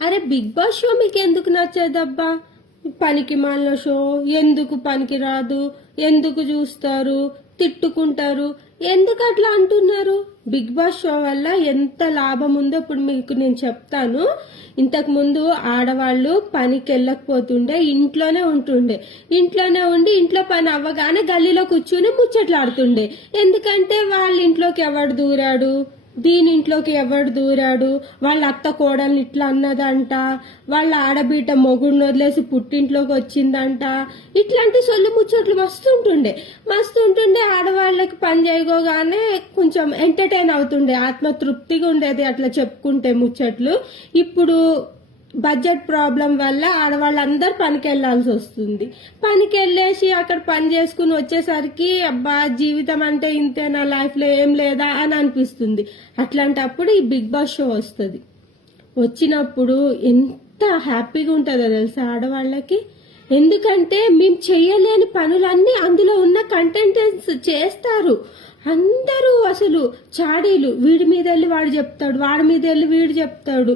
అరే big boss show మీకు ఎందుకు నచ్చేదబ్బా? పనికి మాలిన షో, ఎందుకు పనికి రాదు, ఎందుకు చూస్తారు, తిట్టుకుంటారు, ఎందుకు అట్లా అంటున్నారు? బిగ్ బాస్ షో వల్ల ఎంత లాభం ఉందో ఇప్పుడు మీకు నేను చెప్తాను. ఇంతకు ముందు ఆడవాళ్ళు పనికి వెళ్ళకపోతుండే, ఇంట్లోనే ఉంటుండే. ఇంట్లోనే ఉండి ఇంట్లో పని అవ్వగానే గల్లీలో కూర్చుని ముచ్చట్లాడుతుండే. ఎందుకంటే వాళ్ళ ఇంట్లోకి ఎవడు దూరాడు, దీని ఇంట్లోకి ఎవడు దూరాడు, వాళ్ళ అత్త కోడల్ని ఇట్లా అన్నదంట, వాళ్ళ ఆడబిడ్డ మొగుడిని వదిలేసి పుట్టింట్లోకి వచ్చిందంట. ఇట్లాంటి సొల్లు ముచ్చట్లు మస్తు ఉంటుండే. ఆడవాళ్ళకి పని చేయగానే కొంచెం ఎంటర్టైన్ అవుతుండే, ఆత్మతృప్తిగా ఉండేది అట్లా చెప్పుకుంటే ముచ్చట్లు. ఇప్పుడు బడ్జెట్ ప్రాబ్లం వల్ల ఆడవాళ్ళందరూ పనికి వెళ్లాల్సి వస్తుంది. పనికి వెళ్ళేసి అక్కడ పని చేసుకుని వచ్చేసరికి అబ్బా జీవితం అంటే ఇంతే, నా లైఫ్ లో ఏం లేదా అని అనిపిస్తుంది. అట్లాంటప్పుడు ఈ బిగ్ బాస్ షో వస్తుంది. వచ్చినప్పుడు ఎంత హ్యాపీగా ఉంటుందో తెలుసా ఆడవాళ్ళకి. ఎందుకంటే మేము చేయలేని పనులన్నీ అందులో ఉన్న కంటెంటెంట్స్ చేస్తారు. అందరూ అసలు చాడీలు, వీడి మీద వెళ్ళి వాడు చెప్తాడు, వాడి మీద వెళ్ళి వీడు చెప్తాడు.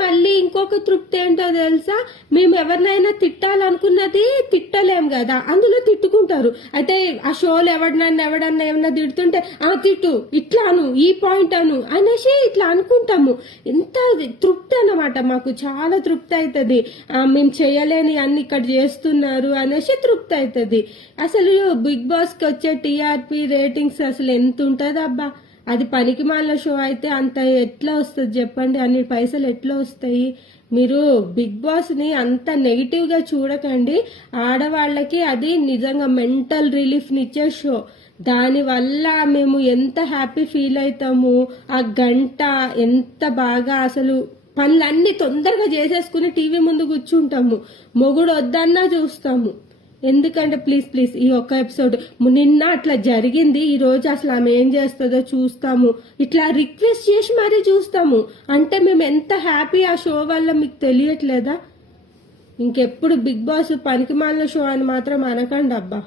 మళ్ళీ ఇంకొక తృప్తి ఏంటో తెలుసా, మేము ఎవరినైనా తిట్టాలనుకున్నది తిట్టలేం కదా, అందులో తిట్టుకుంటారు. అయితే ఆ షోలో ఎవడన్నా ఏమన్నా తిడుతుంటే తిట్టు, ఇట్లా అను, ఈ పాయింట్ అను అనేసి ఇట్లా అనుకుంటాము. ఎంత తృప్తి అన్నమాట, మాకు చాలా తృప్తి అవుతుంది. మేము చేయలేని అన్ని ఇక్కడ చేస్తున్నారు అనేసి తృప్తి అవుతుంది. అసలు బిగ్ బాస్ కి వచ్చే టీఆర్పీ రేటింగ్స్ అసలు ఎంత ఉంటుంది అబ్బా. అది పనికి మాలిన షో అయితే అంత ఎట్లా వస్తుంది చెప్పండి, అన్ని పైసలు ఎట్లా వస్తాయి? మీరు బిగ్ బాస్ ని అంత నెగిటివ్ గా చూడకండి. ఆడవాళ్ళకి అది నిజంగా మెంటల్ రిలీఫ్ నిచ్చే షో. దాని వల్ల మేము ఎంత హ్యాపీ ఫీల్ అవుతాము. ఆ గంట ఎంత బాగా అసలు పనులన్నీ తొందరగా చేసేసుకుని టీవీ ముందు కూర్చుంటాము. మొగుడు వద్దన్నా చూస్తాము. ఎందుకంటే ప్లీజ్ ఈ ఒక్క ఎపిసోడ్, నిన్న అట్లా జరిగింది, ఈ రోజు అసలు ఆమె ఏం చేస్తుందో చూస్తాము, ఇట్లా రిక్వెస్ట్ చేసి మరీ చూస్తాము. అంటే మేము ఎంత హ్యాపీ ఆ షో వల్ల మీకు తెలియట్లేదా? ఇంకెప్పుడు బిగ్ బాస్ పనికి మాలిన షో అని మాత్రం అనకండి అబ్బా.